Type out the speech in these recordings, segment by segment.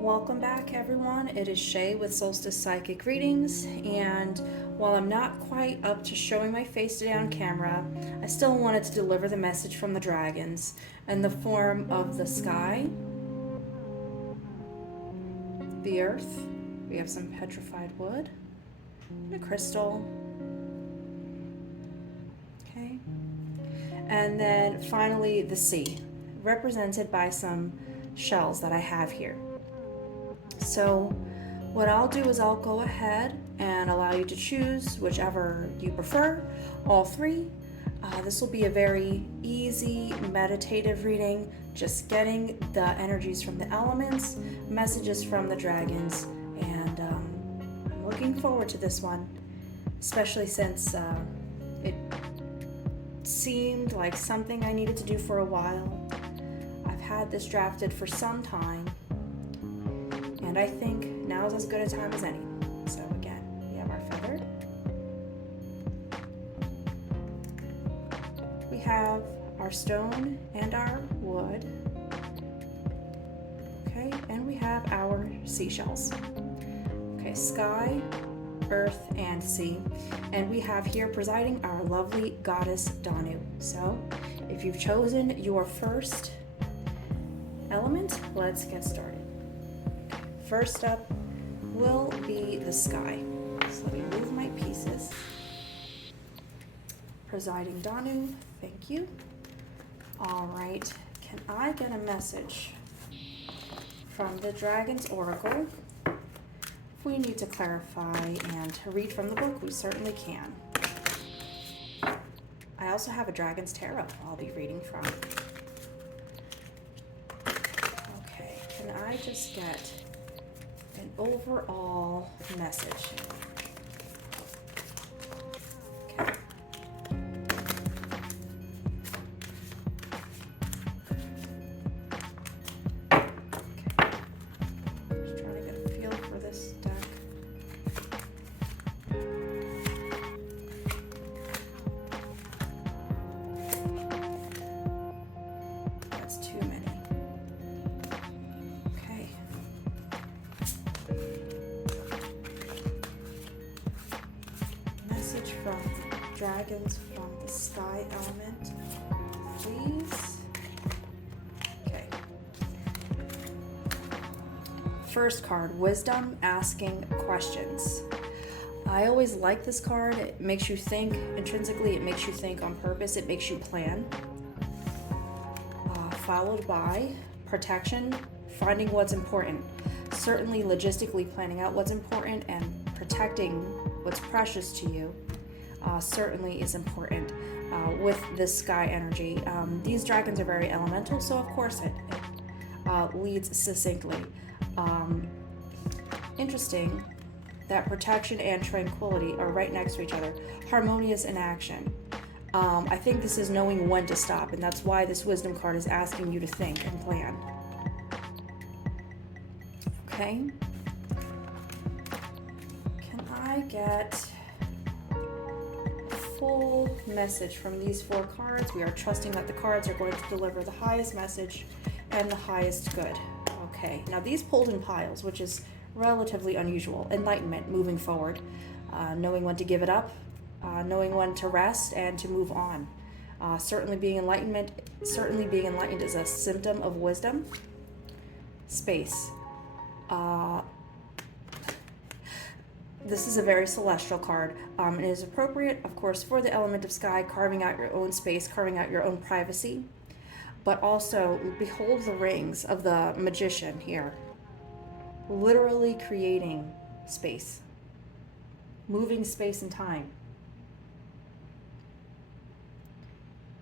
Welcome back, everyone. It is Shay with Solstice Psychic Readings, and while I'm not quite up to showing my face today on camera, I still wanted to deliver the message from the dragons in the form of the sky, the earth, we have some petrified wood, and a crystal, okay, and then finally the sea, represented by some shells that I have here. So what I'll do is I'll go ahead and allow you to choose whichever you prefer, all three. This will be a very easy meditative reading, just getting the energies from the elements, messages from the dragons, and I'm looking forward to this one, especially since it seemed like something I needed to do for a while. I've had this drafted for some time, and I think now is as good a time as any. So again, we have our feather. We have our stone and our wood. Okay, and we have our seashells. Okay, sky, earth, and sea. And we have here presiding our lovely goddess Danu. So if you've chosen your first element, let's get started. First up will be the sky. So let me move my pieces. Presiding Danu, thank you. All right, can I get a message from the Dragon's Oracle? If we need to clarify and to read from the book, we certainly can. I also have a Dragon's Tarot I'll be reading from. Okay, can I just get an overall message? Okay. Just trying to get a feel for this deck. That's too many. Okay. Message from dragons from the sky element, please. Okay. First card, Wisdom Asking Questions. I always like this card. It makes you think intrinsically, it makes you think on purpose, it makes you plan. Followed by Protection, finding what's important. Certainly logistically planning out what's important and protecting what's precious to you certainly is important with this sky energy. These dragons are very elemental, so of course it leads succinctly. Interesting that protection and tranquility are right next to each other. Harmonious in action. I think this is knowing when to stop, and that's why this wisdom card is asking you to think and plan. Okay. Can I get a full message from these four cards? We are trusting that the cards are going to deliver the highest message and the highest good. Okay. Now these pulled in piles, which is relatively unusual. Enlightenment, moving forward. Knowing when to give it up. Knowing when to rest and to move on. Certainly being enlightened is a symptom of wisdom. Space. This is a very celestial card. It is appropriate, of course, for the element of sky, carving out your own space, carving out your own privacy. But also, behold the rings of the magician here. Literally creating space. Moving space and time.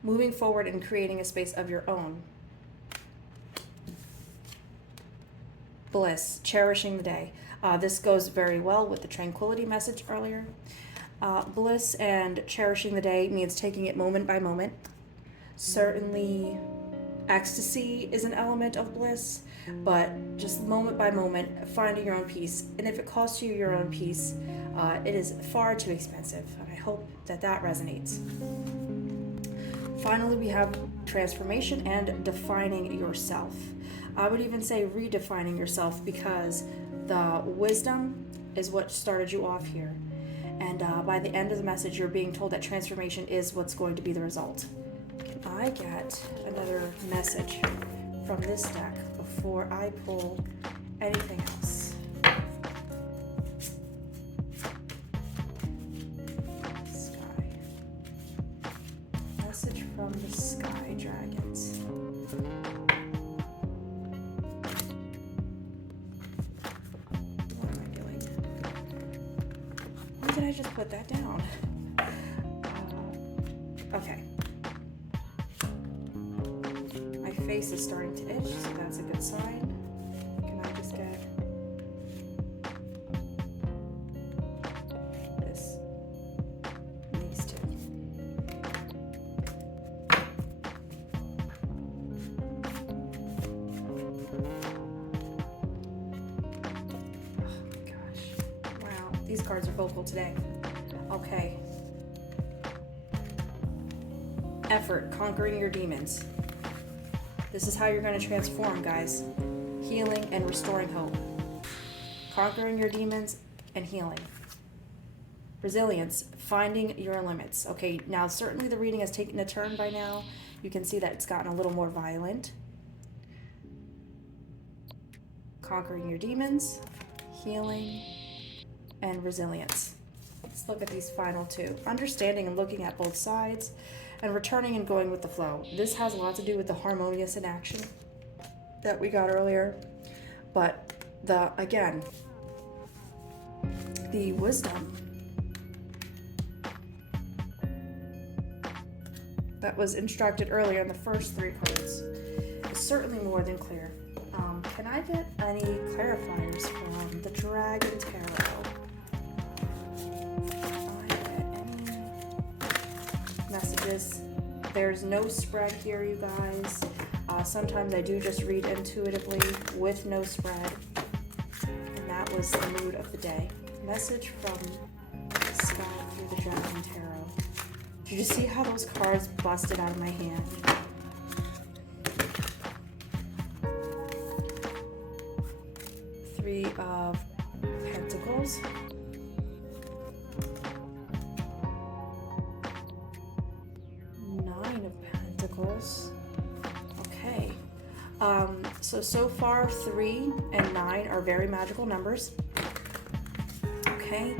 Moving forward and creating a space of your own. Bliss, cherishing the day. This goes very well with the tranquility message earlier. Bliss and cherishing the day means taking it moment by moment. Certainly, ecstasy is an element of bliss, but just moment by moment, finding your own peace. And if it costs you your own peace, it is far too expensive. And I hope that that resonates. Finally, we have transformation and defining yourself. I would even say redefining yourself, because the wisdom is what started you off here. And by the end of the message, you're being told that transformation is what's going to be the result. Can I get another message from this deck before I pull anything else? Sky. Message from the Sky Dragons. What am I doing? Why did I just put that down? Okay. My face is starting to itch, so that's a good sign. Can I just get this? These two. Oh my gosh. Wow, these cards are vocal today. Okay. Effort, conquering your demons. This is how you're going to transform, guys. Healing and restoring hope. Conquering your demons and healing. Resilience, finding your limits. Okay, now certainly the reading has taken a turn by now. You can see that it's gotten a little more violent. Conquering your demons, healing, and resilience. Let's look at these final two. Understanding and looking at both sides, and returning and going with the flow. This has a lot to do with the harmonious inaction that we got earlier. But the wisdom that was instructed earlier in the first three cards is certainly more than clear. Can I get any clarifiers from the Dragon Tarot? Messages. There's no spread here, you guys. Sometimes I do just read intuitively with no spread, and that was the mood of the day. Message from the Sky through the Dragon Tarot. Did you see how those cards busted out of my hand? Three of Pentacles. Okay. So far 3 and 9 are very magical numbers. Okay.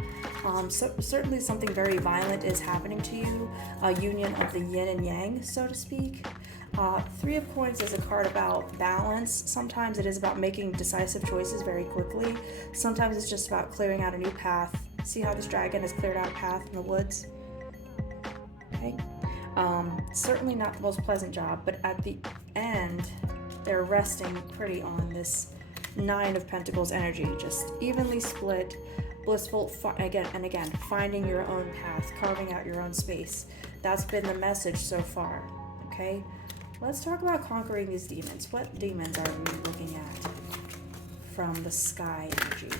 So certainly something very violent is happening to you. A union of the yin and yang, so to speak. 3 of Coins is a card about balance. Sometimes it is about making decisive choices very quickly. Sometimes it's just about clearing out a new path. See how this dragon has cleared out a path in the woods? Okay. Certainly not the most pleasant job, but at the end, they're resting pretty on this 9 of Pentacles energy, just evenly split, blissful, again and again, finding your own path, carving out your own space. That's been the message so far, okay? Let's talk about conquering these demons. What demons are we looking at from the Sky energy?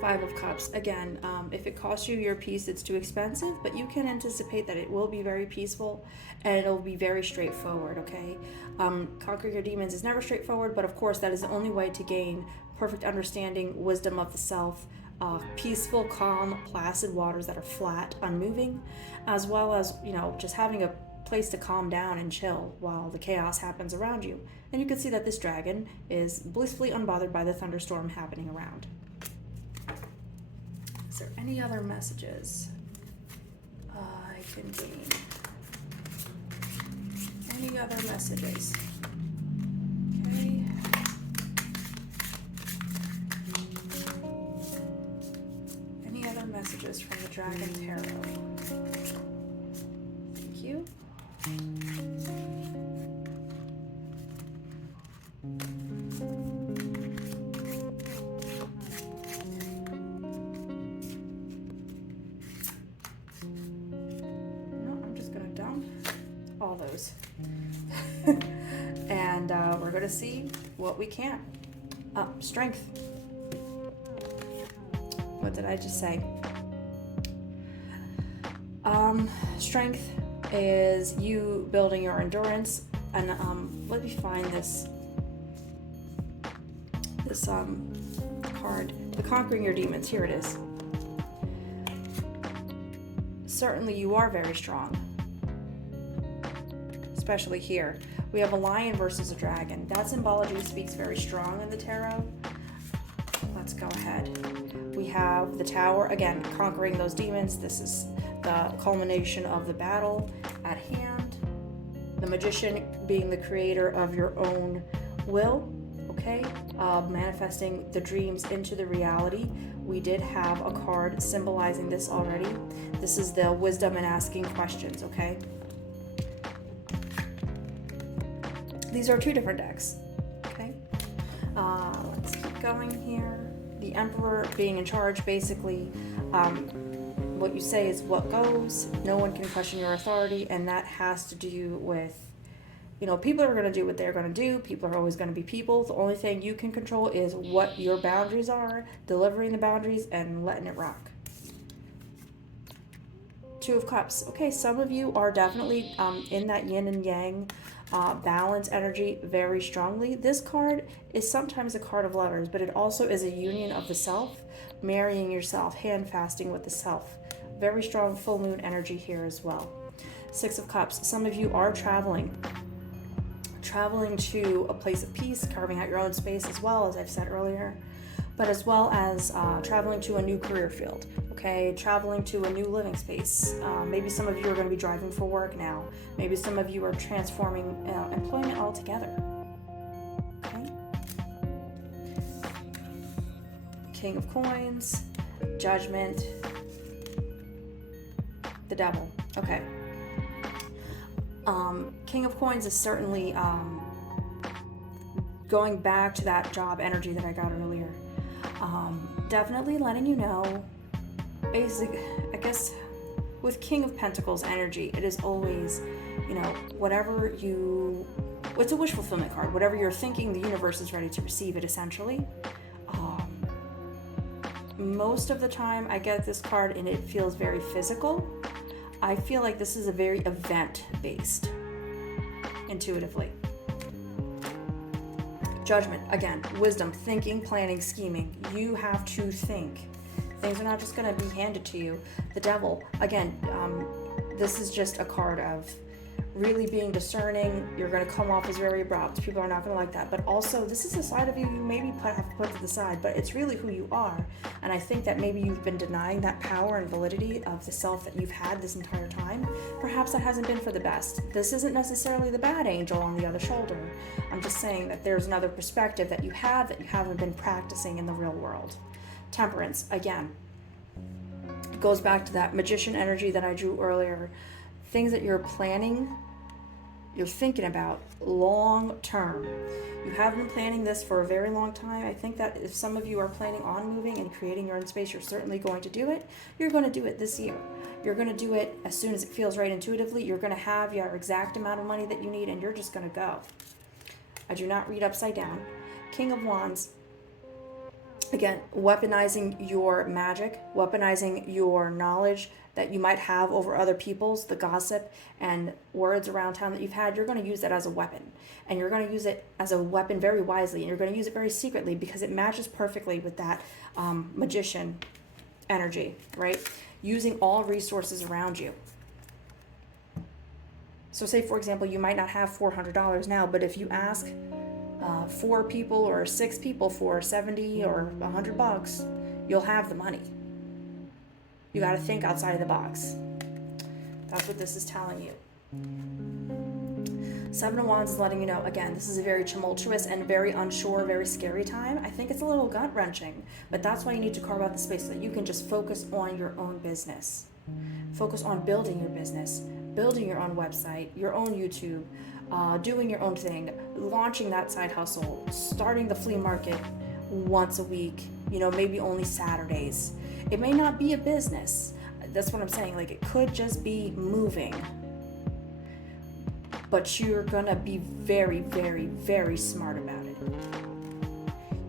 Five of Cups. Again, if it costs you your peace, it's too expensive, but you can anticipate that it will be very peaceful and it'll be very straightforward, okay? Conquering your demons is never straightforward, but of course that is the only way to gain perfect understanding, wisdom of the self, peaceful, calm, placid waters that are flat, unmoving, as well as, just having a place to calm down and chill while the chaos happens around you. And you can see that this dragon is blissfully unbothered by the thunderstorm happening around. Is there any other messages I can gain? Any other messages? Okay. Any other messages from the Dragon Tarot? Thank you. All those. And we're going to see what we can. Strength. What did I just say? Strength, is you building your endurance. And let me find this card, the conquering your demons. Here it is. Certainly you are very strong, especially here. We have a lion versus a dragon. That symbology speaks very strong in the tarot. Let's go ahead. We have the tower, again, conquering those demons. This is the culmination of the battle at hand. The magician being the creator of your own will, okay? Manifesting the dreams into the reality. We did have a card symbolizing this already. This is the wisdom and asking questions, okay? These are two different decks, okay? Let's keep going here. The Emperor being in charge, basically, what you say is what goes. No one can question your authority, and that has to do with, you know, people are going to do what they're going to do. People are always going to be people. The only thing you can control is what your boundaries are, delivering the boundaries, and letting it rock. Two of Cups. Okay, some of you are definitely in that yin and yang balance energy very strongly. This card is sometimes a card of lovers, but it also is a union of the self, marrying yourself, hand fasting with the self. Very strong full moon energy here as well. Six of Cups. Some of you are traveling to a place of peace, carving out your own space as well, as I've said earlier, but as well as traveling to a new career field, okay? Traveling to a new living space. Maybe some of you are going to be driving for work now. Maybe some of you are transforming employment altogether, okay? King of Coins, Judgment, the Devil, okay. King of Coins is certainly going back to that job energy that I got earlier. Definitely letting you know, I guess with King of Pentacles energy, it is always, you know, whatever it's a wish fulfillment card. Whatever you're thinking, the universe is ready to receive it, essentially. Most of the time I get this card and it feels very physical. I feel like this is a very event-based, intuitively. Judgment, again, wisdom, thinking, planning, scheming. You have to think. Things are not just going to be handed to you. The Devil, again, this is just a card of really being discerning. You're going to come off as very abrupt. People are not going to like that. But also, this is a side of you maybe have to put to the side, but it's really who you are. And I think that maybe you've been denying that power and validity of the self that you've had this entire time. Perhaps that hasn't been for the best. This isn't necessarily the bad angel on the other shoulder. I'm just saying that there's another perspective that you have that you haven't been practicing in the real world. Temperance, again, it goes back to that magician energy that I drew earlier. Things that you're planning, you're thinking about long term. You have been planning this for a very long time. I think that if some of you are planning on moving and creating your own space, you're certainly going to do it. You're going to do it this year. You're going to do it as soon as it feels right intuitively. You're going to have your exact amount of money that you need, and you're just going to go. I do not read upside down. King of Wands. Again, weaponizing your magic, weaponizing your knowledge that you might have over other people's, the gossip and words around town that you've had. You're going to use that as a weapon. And you're going to use it as a weapon very wisely. And you're going to use it very secretly because it matches perfectly with that magician energy, right? Using all resources around you. So say, for example, you might not have $400 now, but if you ask 4 people or 6 people for 70 or $100, you'll have the money. You got to think outside of the box. That's what this is telling you. Seven of Wands is letting you know, again, this is a very tumultuous and very unsure, very scary time. I think it's a little gut-wrenching, but that's why you need to carve out the space so that you can just focus on your own business. Focus on building your business, building your own website, your own YouTube, doing your own thing, launching that side hustle, starting the flea market once a week, maybe only Saturdays. It may not be a business. That's what I'm saying. Like, it could just be moving. But you're gonna be very, very, very smart about it.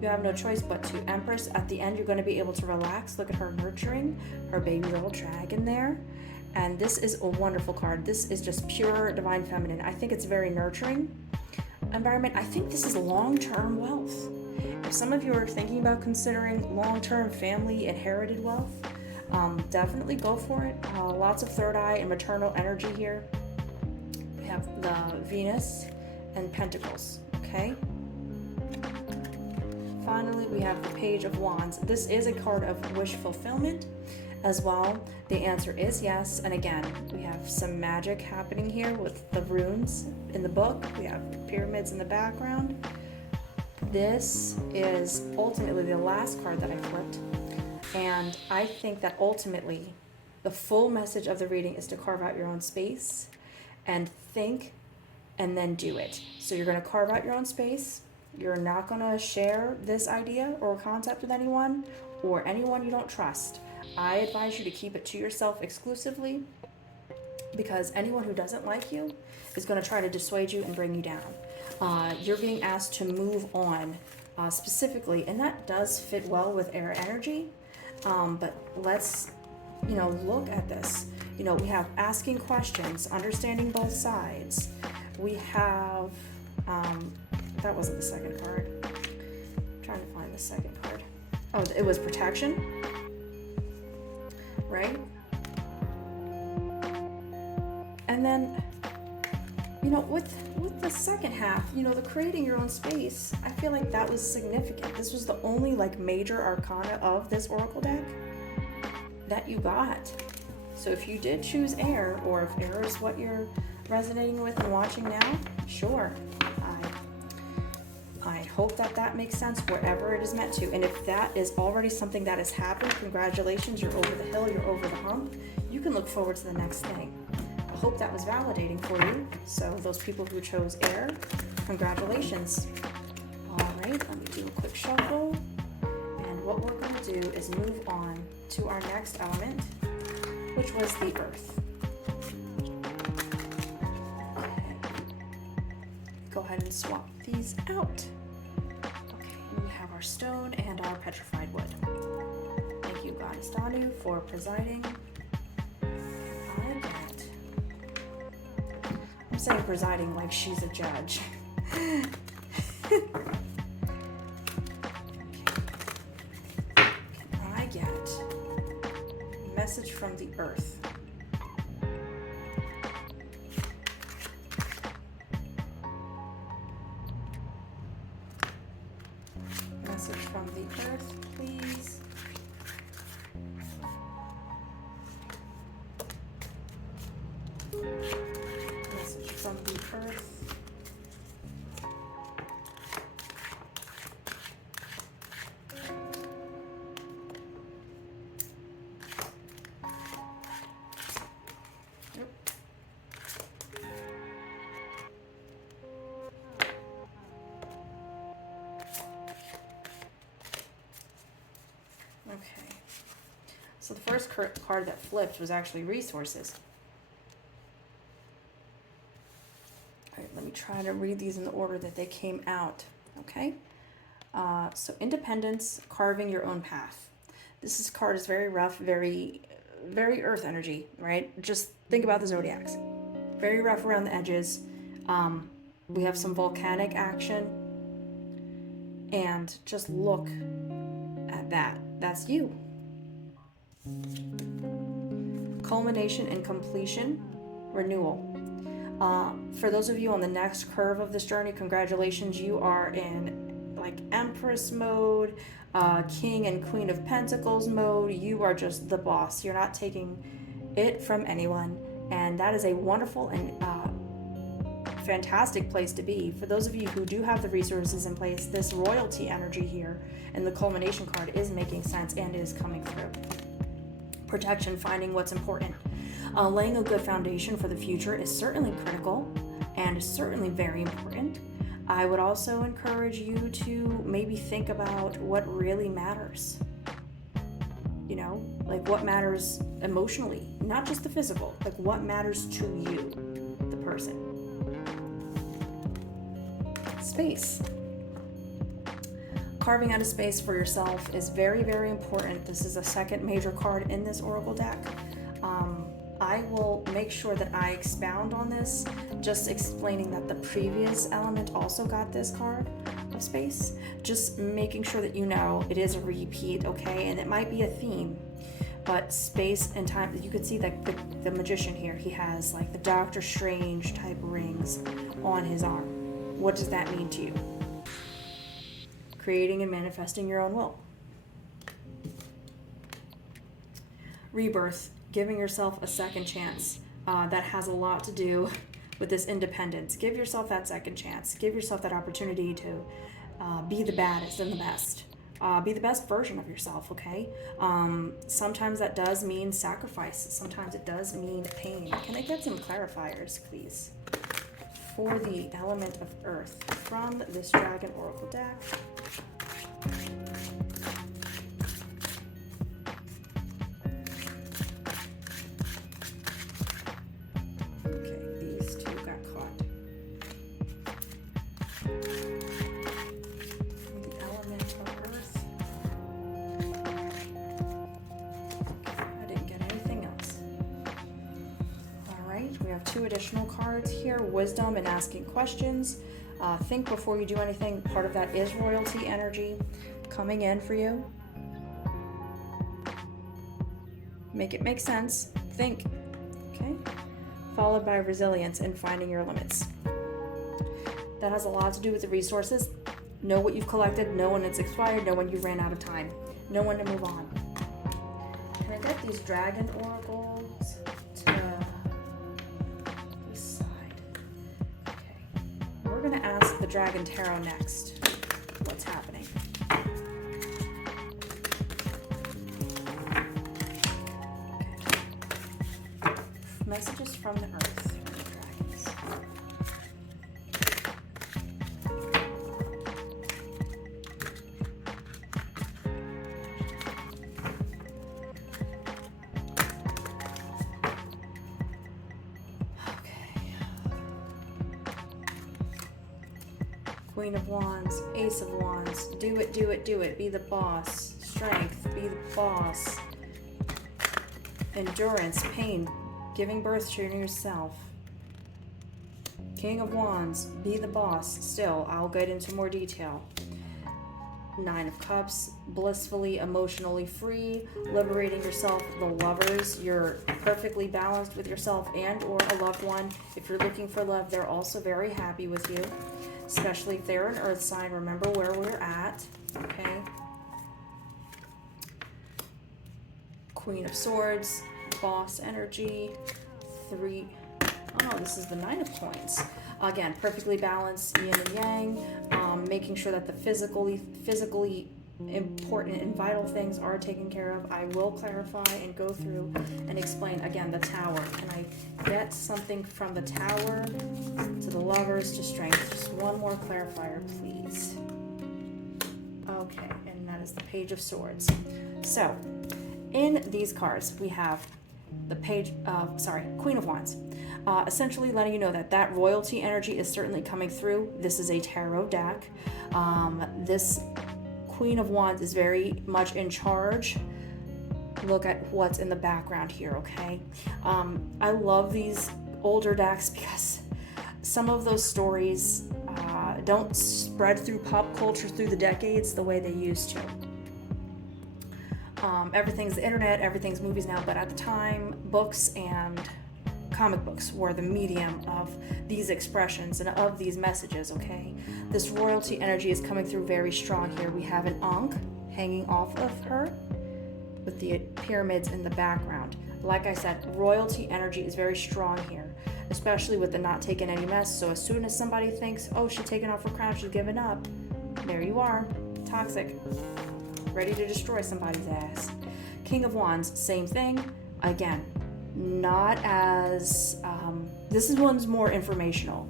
You have no choice but to. Empress, at the end, you're gonna be able to relax. Look at her nurturing her baby little dragon there. And this is a wonderful card. This is just pure divine feminine. I think it's very nurturing environment. I think this is long-term wealth. If some of you are thinking about considering long-term family inherited wealth, definitely go for it. Lots of third eye and maternal energy here. We have the Venus and Pentacles, okay? Finally, we have the Page of Wands. This is a card of wish fulfillment as well. The answer is yes. And again, we have some magic happening here with the runes in the book. We have pyramids in the background. This is ultimately the last card that I flipped. And I think that ultimately the full message of the reading is to carve out your own space and think and then do it. So you're going to carve out your own space. You're not going to share this idea or concept with anyone or anyone you don't trust. I advise you to keep it to yourself exclusively, because anyone who doesn't like you is going to try to dissuade you and bring you down. You're being asked to move on specifically, and that does fit well with air energy. But let's, look at this. We have asking questions, understanding both sides. We have, that wasn't the second card. I'm trying to find the second card. Oh, it was protection, right? And then, with the second half, the creating your own space, I feel like that was significant. This was the only major arcana of this oracle deck that you got. So if you did choose air, or if air is what you're resonating with and watching now, sure. I hope that makes sense wherever it is meant to. And if that is already something that has happened, congratulations, you're over the hill, you're over the hump. You can look forward to the next thing. I hope that was validating for you. So those people who chose air, congratulations. All right, let me do a quick shuffle. And what we're going to do is move on to our next element, which was the earth. Go ahead and swap these out. Okay, and we have our stone and our petrified wood. Thank you, Goddess Danu, for presiding. I'm saying presiding like she's a judge. Can I get a message from the earth? Message from the earth, please. Message from the earth. Okay, so the first card that flipped was actually resources. All right, let me try to read these in the order that they came out, okay? So independence, carving your own path. This card is very rough, very, very earth energy, right? Just think about the zodiacs. Very rough around the edges. We have some volcanic action. And just look at that. That's you. Culmination and completion, renewal. For those of you on the next curve of this journey, congratulations. You are in Empress mode, King and Queen of Pentacles mode. You are just the boss. You're not taking it from anyone. And that is a wonderful and fantastic place to be. For those of you who do have the resources in place, this royalty energy here and the culmination card is making sense and is coming through. Protection, finding what's important. Laying a good foundation for the future is certainly critical and certainly very important. I would also encourage you to maybe think about what really matters. What matters emotionally, not just the physical, what matters to you, the person. Space. Carving out a space for yourself is very, very important. This is a second major card in this oracle deck. I I will make sure that I expound on this, just explaining that the previous element also got this card of space. Just making sure that you know it is a repeat, okay? And it might be a theme, but space and time, you could see that the magician here, he has like the Doctor Strange type rings on his arm. What does that mean to you? Creating and manifesting your own will. Rebirth, giving yourself a second chance. That has a lot to do with this independence. Give yourself that second chance. Give yourself that opportunity to be the baddest and the best. Be the best version of yourself, okay? Sometimes that does mean sacrifice. Sometimes it does mean pain. Can I get some clarifiers, please? For the element of earth from this Dragon Oracle deck. Okay, these two got caught. For the element of earth. Okay, I didn't get anything else. Alright, we have two additional cards here. Wisdom and asking questions. Think before you do anything. Part of that is royalty energy coming in for you. Make it make sense. Think. Okay? Followed by resilience and finding your limits. That has a lot to do with the resources. Know what you've collected, know when it's expired, know when you ran out of time, know when to move on. Can I get these dragon oracles to this side? Okay. We're going to ask the Dragon Tarot next. What's happening? Okay. Messages from the earth. From the dragons. Queen of Wands, Ace of Wands, do it, do it, do it, be the boss, strength, be the boss, endurance, pain, giving birth to yourself, King of Wands, be the boss, still, I'll get into more detail, Nine of Cups, blissfully, emotionally free, liberating yourself, the Lovers, you're perfectly balanced with yourself and or a loved one. If you're looking for love, they're also very happy with you. Especially if they're an earth sign, remember where we're at, okay? Queen of Swords, boss energy, this is the Nine of Coins. Again, perfectly balanced, yin and yang, making sure that the physically important and vital things are taken care of. I will clarify and go through and explain again the Tower. Can I get something from the Tower to the Lovers to Strength? Just one more clarifier, please. Okay, and that is the Page of Swords. So, in these cards, we have the Queen of Wands. Essentially letting you know that that royalty energy is certainly coming through. This is a tarot deck. This Queen of Wands is very much in charge. Look at what's in the background here, okay? I love these older decks because some of those stories don't spread through pop culture through the decades the way they used to. Everything's the internet, everything's movies now, but at the time, books and comic books were the medium of these expressions and of these messages, okay? This royalty energy is coming through very strong here. We have an Ankh hanging off of her with the pyramids in the background. Like I said, royalty energy is very strong here, especially with the not taking any mess. So as soon as somebody thinks, oh, she's taking off her crown, she's giving up, there you are, toxic, ready to destroy somebody's ass. King of Wands, same thing. Again, not as, this one's more informational.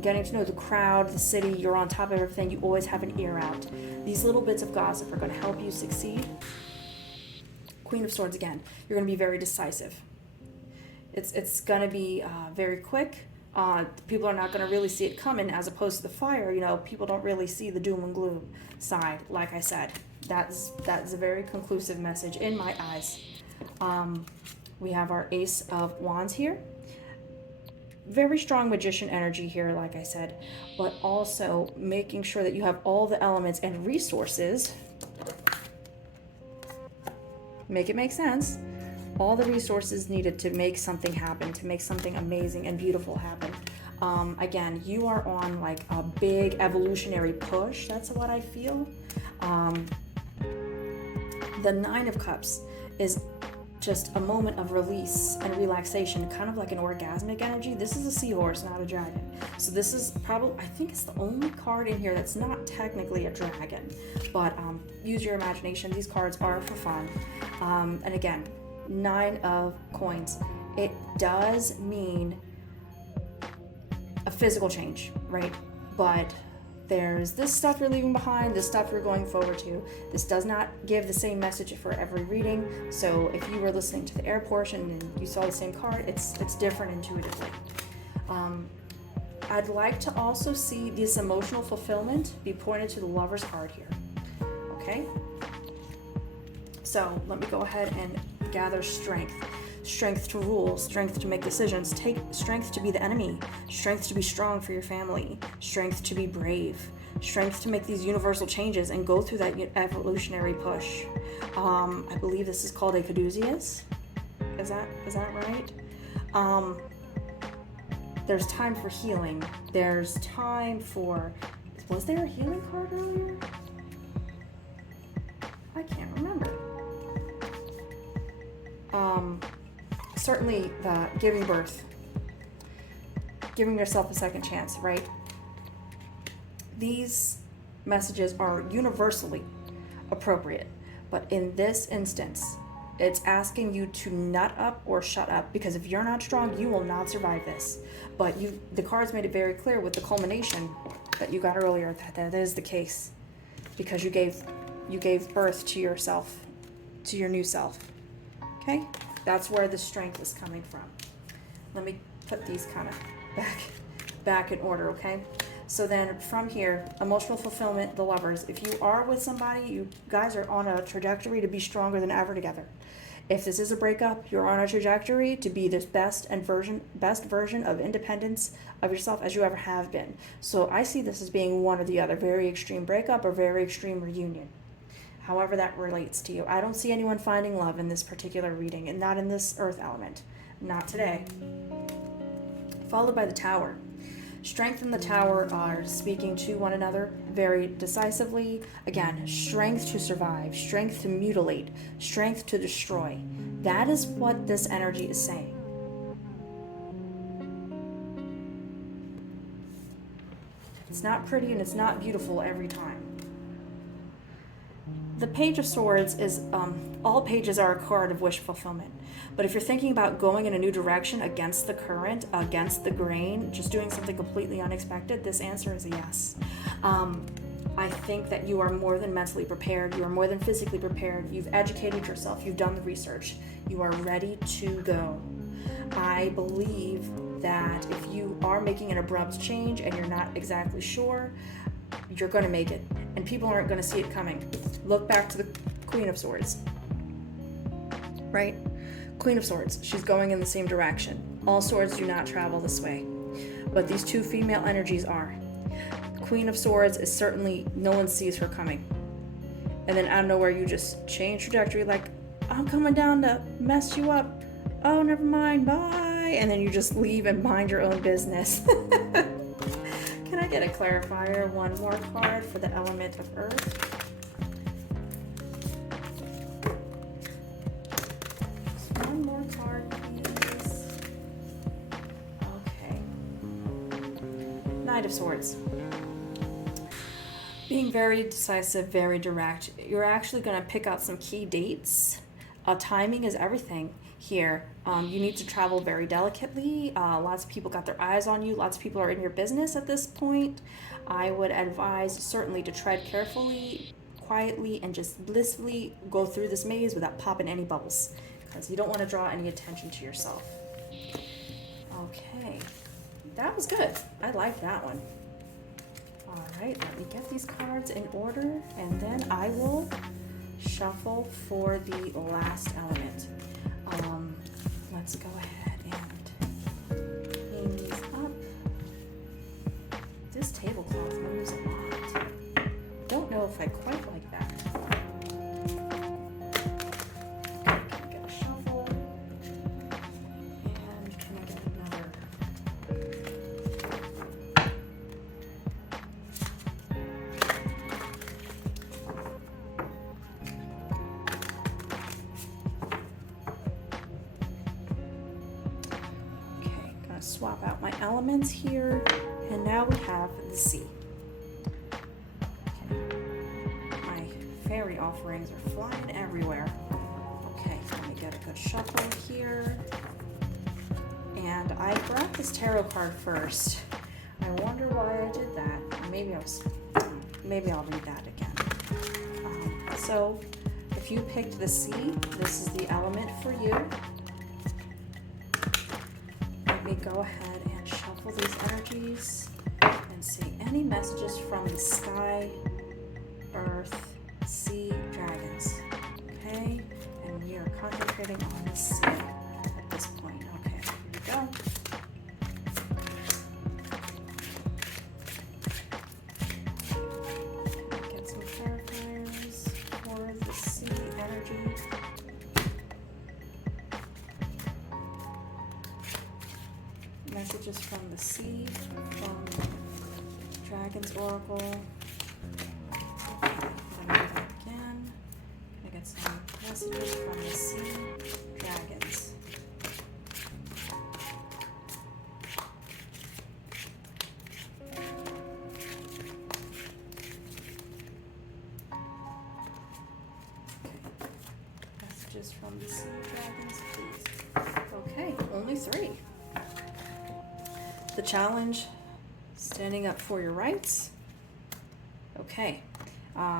Getting to know the crowd, the city, you're on top of everything, you always have an ear out. These little bits of gossip are going to help you succeed. Queen of Swords, again, you're going to be very decisive. It's going to be very quick. People are not going to really see it coming, as opposed to the fire. You know, people don't really see the doom and gloom side. Like I said, that's a very conclusive message in my eyes. We have our Ace of Wands here. Very strong magician energy here, like I said, but also making sure that you have all the elements and resources. Make it make sense. All the resources needed to make something happen, to make something amazing and beautiful happen. Again, you are on like a big evolutionary push. That's what I feel. The Nine of Cups is just a moment of release and relaxation, kind of like an orgasmic energy. This is a seahorse, not a dragon. So this is probably, I think it's the only card in here that's not technically a dragon, but use your imagination. These cards are for fun. And again, Nine of Coins. It does mean a physical change, right? But there's this stuff you're leaving behind, this stuff you're going forward to. This does not give the same message for every reading. So if you were listening to the air portion and you saw the same card, it's different intuitively. I'd like to also see this emotional fulfillment be pointed to the Lover's card here. Okay? So let me go ahead and gather strength. Strength to rule, strength to make decisions, take strength to be the enemy, strength to be strong for your family, strength to be brave, strength to make these universal changes and go through that evolutionary push. I believe this is called a caduceus. Is that right? There's time for healing. There's time for, was there a healing card earlier? I can't remember. Certainly the giving birth, giving yourself a second chance, right? These messages are universally appropriate, but in this instance, it's asking you to nut up or shut up, because if you're not strong, you will not survive this. But the cards made it very clear with the culmination that you got earlier that is the case, because you gave birth to yourself, to your new self. Okay? That's where the strength is coming from. Let me put these kind of back in order, okay? So then from here, emotional fulfillment, the Lovers. If you are with somebody, you guys are on a trajectory to be stronger than ever together. If this is a breakup, you're on a trajectory to be this best version of independence of yourself as you ever have been. So I see this as being one or the other, very extreme breakup or very extreme reunion. However that relates to you. I don't see anyone finding love in this particular reading, and not in this earth element. Not today. Followed by the Tower. Strength and the Tower are speaking to one another very decisively. Again, strength to survive, strength to mutilate, strength to destroy. That is what this energy is saying. It's not pretty and it's not beautiful every time. The Page of Swords is, all pages are a card of wish fulfillment. But if you're thinking about going in a new direction against the current, against the grain, just doing something completely unexpected, this answer is a yes. I think that you are more than mentally prepared. You are more than physically prepared. You've educated yourself. You've done the research. You are ready to go. I believe that if you are making an abrupt change and you're not exactly sure, you're going to make it. And people aren't going to see it coming. Look back to the Queen of Swords. Right? Queen of Swords. She's going in the same direction. All swords do not travel this way. But these two female energies are. Queen of Swords is certainly, no one sees her coming. And then out of nowhere, you just change trajectory like, I'm coming down to mess you up. Oh, never mind. Bye. And then you just leave and mind your own business. Can I get a clarifier? One more card for the element of Earth. Just one more card, please. Okay. Knight of Swords. Being very decisive, very direct. You're actually going to pick out some key dates. Timing is everything here. You need to travel very delicately. Lots of people got their eyes on you. Lots of people are in your business at this point. I would advise certainly to tread carefully, quietly, and just blissfully go through this maze without popping any bubbles, because you don't want to draw any attention to yourself. Okay, that was good. I like that one. All right, let me get these cards in order, and then I will shuffle for the last element. let's go ahead and clean these up. This tablecloth moves a lot. Don't know if I quite like that. Okay, can I get a shovel? And can I get another? Okay, gonna swap out my elements here, and now we have the sea. Fairy offerings are flying everywhere. Okay, let me get a good shuffle here. And I grabbed this tarot card first. I wonder why I did that. Maybe I'll read that again. So if you picked the sea, this is the element for you. Let me go ahead and shuffle these energies and see any messages from the sky, earth, sea, dragons. Okay, and we are concentrating on the sea at this point. Okay, here we go. Get some clarifiers for the sea energy. Messages from the sea, from Dragon's Oracle. Messages from the sea, dragons. Okay. Messages from the sea, dragons, please. Okay, only 3. The challenge, standing up for your rights. Okay.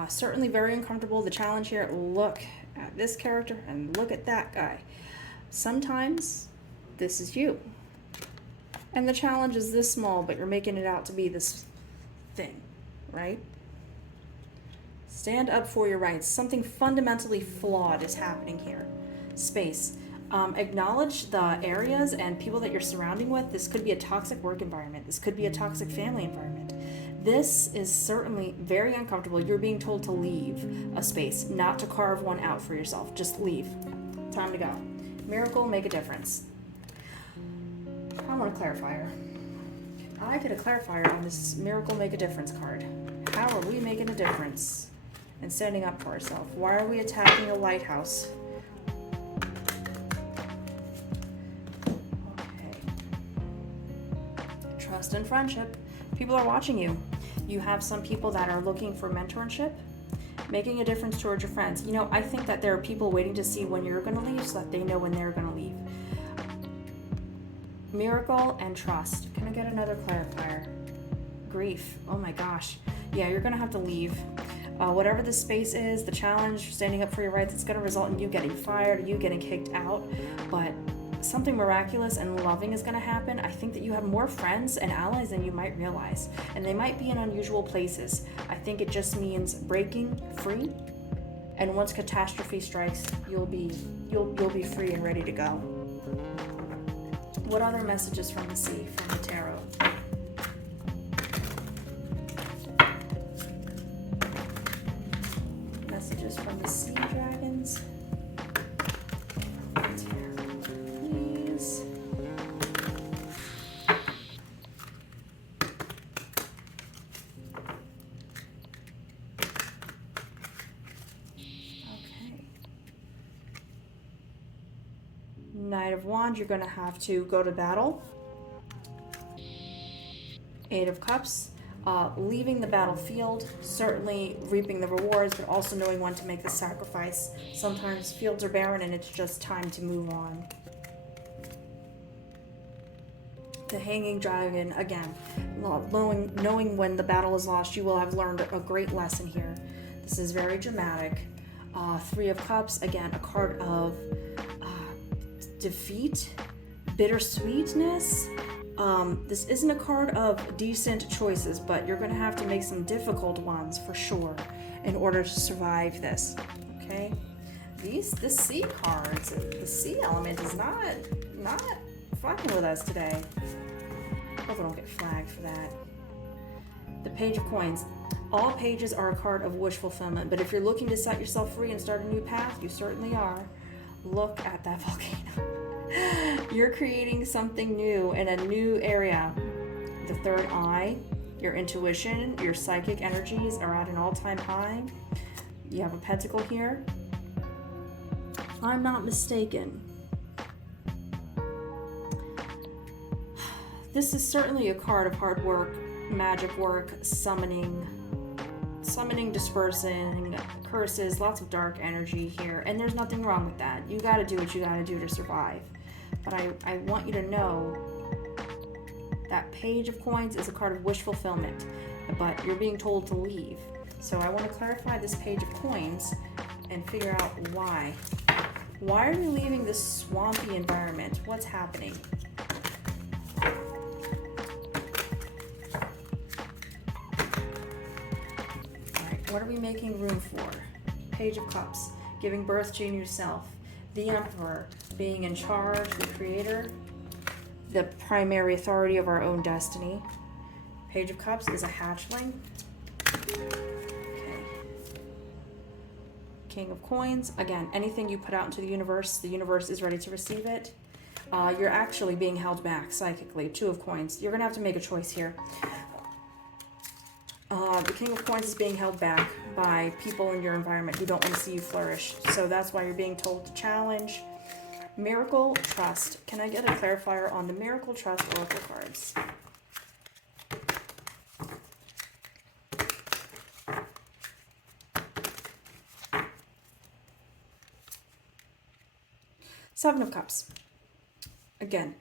Certainly very uncomfortable. The challenge here, look at this character and look at that guy. Sometimes this is you. And the challenge is this small, but you're making it out to be this thing, right? Stand up for your rights. Something fundamentally flawed is happening here. Space. Acknowledge the areas and people that you're surrounding with. This could be a toxic work environment. This could be a toxic family environment. This is certainly very uncomfortable. You're being told to leave a space, not to carve one out for yourself. Just leave. Time to go. Miracle, make a difference. I want a clarifier. I get a clarifier on this Miracle, make a difference card. How are we making a difference and standing up for ourselves? Why are we attacking a lighthouse? Okay. Trust and friendship. People are watching you. You have some people that are looking for mentorship, making a difference towards your friends. You know, I think that there are people waiting to see when you're going to leave so that they know when they're going to leave. Miracle and trust. Can I get another clarifier? Grief. Oh my gosh. Yeah, you're going to have to leave. Whatever the space is, the challenge, standing up for your rights, it's going to result in you getting fired, you getting kicked out. But something miraculous and loving is going to happen. I think that you have more friends and allies than you might realize, and they might be in unusual places. I think it just means breaking free, and once catastrophe strikes, you'll be free and ready to go. What other messages from the sea, from the tarot? Messages from the sea, dragons. Knight of Wands, you're going to have to go to battle. 8 of Cups, leaving the battlefield, certainly reaping the rewards, but also knowing when to make the sacrifice. Sometimes fields are barren and it's just time to move on. The Hanging Dragon, again, knowing when the battle is lost, you will have learned a great lesson here. This is very dramatic. 3 of Cups, again, a card of defeat, bittersweetness. This isn't a card of decent choices, but you're going to have to make some difficult ones for sure in order to survive this, okay? the sea cards, the sea element is not fucking with us today. Hope I don't get flagged for that. The Page of Coins. All pages are a card of wish fulfillment, but if you're looking to set yourself free and start a new path, you certainly are. Look at that volcano. You're creating something new in a new area. The third eye, your intuition, your psychic energies are at an all-time high. You have a pentacle here. I'm not mistaken. This is certainly a card of hard work, magic work, summoning, dispersing, curses, lots of dark energy here, and there's nothing wrong with that. You gotta do what you gotta do to survive. But I want you to know that Page of Coins is a card of wish fulfillment, but you're being told to leave. So I want to clarify this Page of Coins and figure out why. Why are you leaving this swampy environment? What's happening? What are we making room for? Page of Cups, giving birth to yourself. The Emperor, being in charge, the creator, the primary authority of our own destiny. Page of Cups is a hatchling. Okay. King of Coins, again, anything you put out into the universe is ready to receive it. You're actually being held back psychically. Two of Coins. You're gonna have to make a choice here. The King of Coins is being held back by people in your environment who don't want to see you flourish. So that's why you're being told to challenge. Miracle Trust. Can I get a clarifier on the Miracle Trust Oracle cards? Seven of Cups. Again,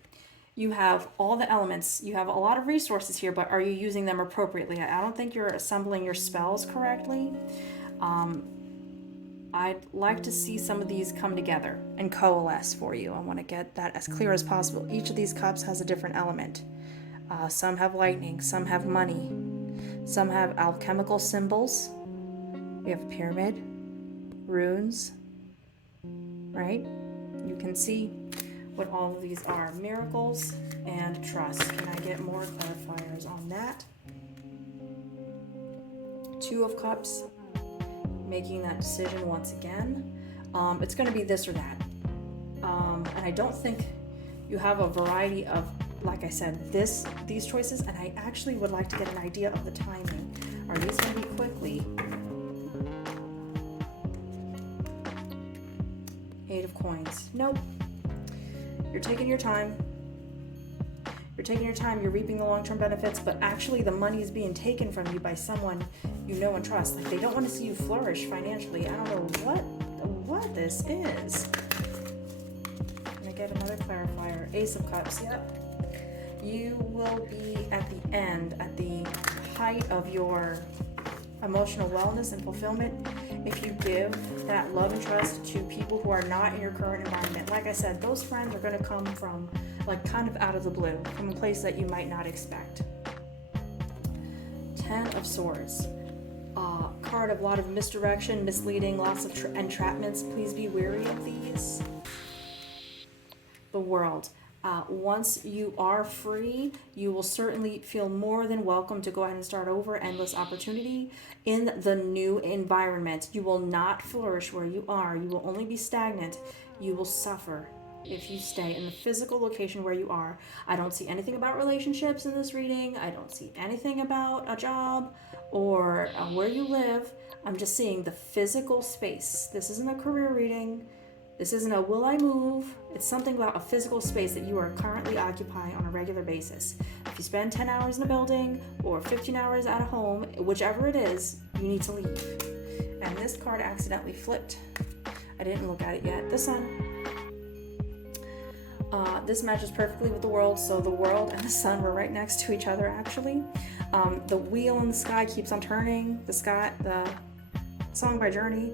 you have all the elements. You have a lot of resources here, but are you using them appropriately? I don't think you're assembling your spells correctly. I'd like to see some of these come together and coalesce for you. I want to get that as clear as possible. Each of these cups has a different element. Some have lightning, some have money, some have alchemical symbols. We have a pyramid, runes, right? You can see what all of these are. Miracles and trust. Can I get more clarifiers on that? Two of Cups. Making that decision once again. It's going to be this or that. And I don't think you have a variety of, like I said, these choices, and I actually would like to get an idea of the timing. Are these going to be quickly? Eight of Coins. Nope. You're taking your time. You're reaping the long-term benefits, but actually the money is being taken from you by someone you know and trust. Like, they don't want to see you flourish financially. I don't know what this is. Can I get another clarifier? Ace of Cups. Yep. You will be at the end, at the height of your emotional wellness and fulfillment if you give that love and trust to people who are not in your current environment. Like I said, those friends are going to come from, like, kind of out of the blue, from a place that you might not expect. Ten of Swords. Card of a lot of misdirection, misleading, lots of entrapments. Please be wary of these. The World. Once you are free, you will certainly feel more than welcome to go ahead and start over. Endless opportunity in the new environment. You will not flourish where you are. You will only be stagnant. You will suffer if you stay in the physical location where you are. I don't see anything about relationships in this reading. I don't see anything about a job or where you live. I'm just seeing the physical space. This isn't a career reading. This isn't a will I move. It's something about a physical space that you are currently occupying on a regular basis. If you spend 10 hours in a building or 15 hours at a home, whichever it is, you need to leave. And this card accidentally flipped. I didn't look at it yet. The Sun. This matches perfectly with the World, so the World and the Sun were right next to each other, actually. The wheel in the sky keeps on turning. The song by Journey.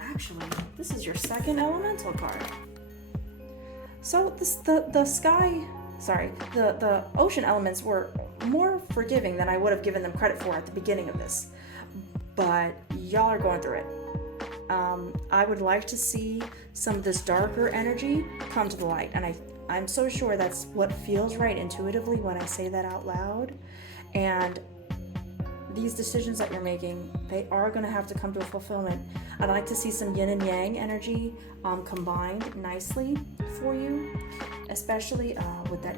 Actually, this is your second elemental card. So the ocean elements were more forgiving than I would have given them credit for at the beginning of this. But y'all are going through it. I would like to see some of this darker energy come to the light. And I'm so sure that's what feels right intuitively when I say that out loud. And these decisions that you're making, they are going to have to come to a fulfillment. I'd like to see some yin and yang energy combined nicely for you, especially with that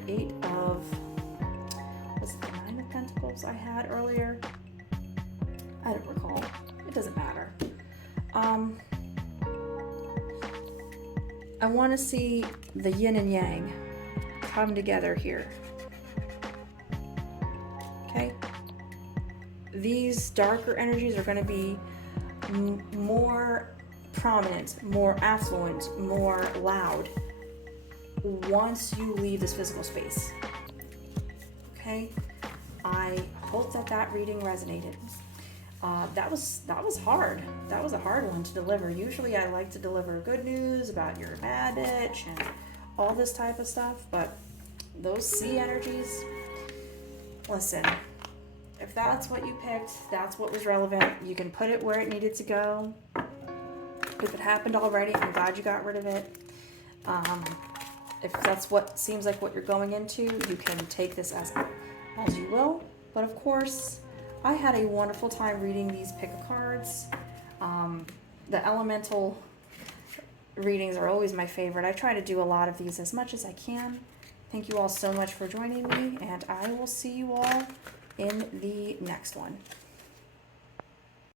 was it the Nine of Pentacles I had earlier? I don't recall. It doesn't matter. I want to see the yin and yang come together here. Okay? These darker energies are going to be more prominent, more affluent, more loud once you leave this physical space. Okay? I hope that reading resonated. That was hard. That was a hard one to deliver. Usually I like to deliver good news about you're a bad bitch and all this type of stuff, but those sea energies, listen, if that's what you picked, that's what was relevant, you can put it where it needed to go. If it happened already, I'm glad you got rid of it. If that's what seems like what you're going into, you can take this as you will. But of course, I had a wonderful time reading these pick of cards. The elemental readings are always my favorite. I try to do a lot of these as much as I can. Thank you all so much for joining me, and I will see you all in the next one.